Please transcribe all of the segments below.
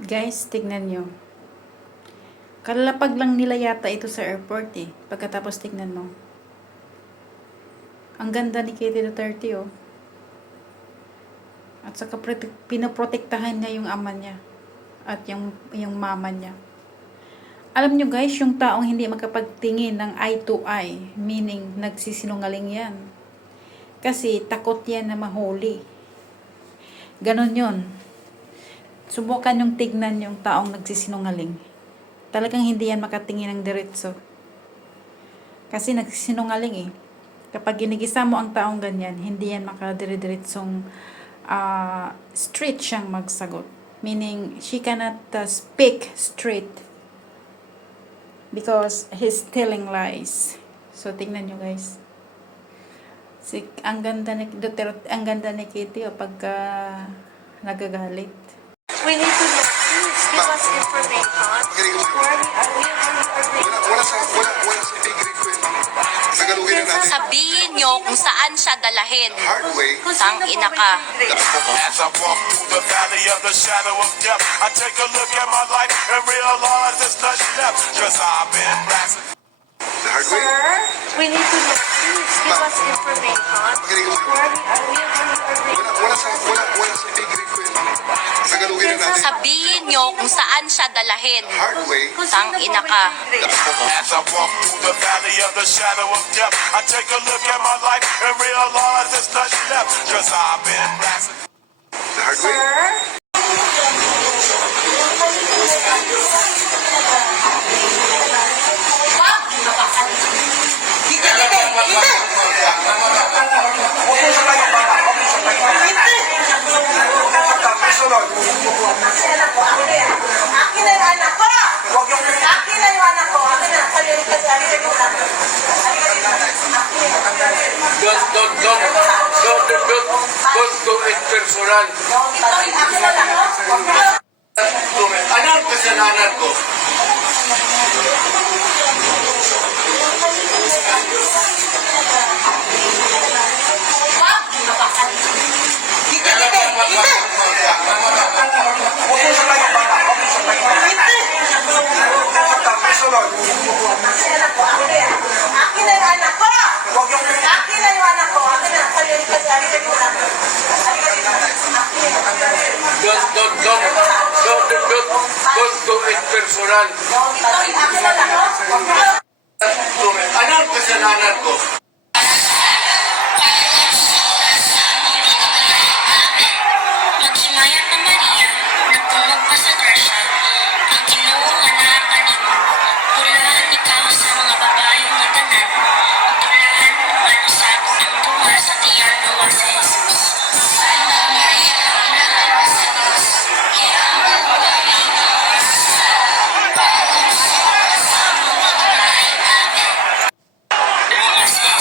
Guys, tignan nyo. Kalalapag lang nila yata ito sa airport eh. Pagkatapos tignan mo. Ang ganda ni Kitty Duterte oh. At saka pinoprotektahan niya yung ama niya. At yung mama niya. Alam nyo guys, yung taong hindi makapagtingin ng eye to eye, meaning nagsisinungaling yan. Kasi takot yan na mahuli. Ganon yun. Subukan yung tignan yung taong nagsisinungaling. Talagang hindi yan makatingin ng diretso. Kasi nagsisinungaling eh. Kapag ginigisa mo ang taong ganyan, hindi yan makadire-diretsong straight siyang magsagot. Meaning, she cannot speak straight. Because he's telling lies. So, tingnan nyo guys. Ang ganda ni Duterte, ang ganda ni Kitty pagka nagagalit. We need to know. Please give us information. Wala sa big request. Tagalogin na natin. Sabihin nyo kung saan siya dalahin. Hard way. Tang ina ka. As I walk through the valley of the shadow of death, I take a look at my life and realize there's nothing left. Cause I've been blasting. The hard way. Sir, we need to know. Please give us information. Wala sa big request. Tagalogin na natin. Sabihin nyo kung saan siya dalahin. Hard way. Tang ina ka. As I walk through the valley of the shadow of death, I take a look at my life and realize there's nothing left. Cause I've been blasting. The hard way. Akin na yung anak ko! Akin na yung anak ko! Akin na! Don't do it personal. Akin na lang, no? Ano ang kasalanan ko? Akin na yung anak ko! Akin na yung anak ko! Akin na! Don't do it personal. Akin na lang, no? Ano ang kasalanan ko? Naghimayan na Maria, nagtulog pa sa grasya, ang Ginoo nga nakakaligo. Tulahan ikaw sa mga babaeng nga tanan, tulahan kung ano sabot ang tunga sa tiyan wa sa Jesus. Mga sa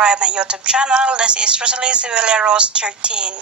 my YouTube channel. This is Rosalie Sivileros 13.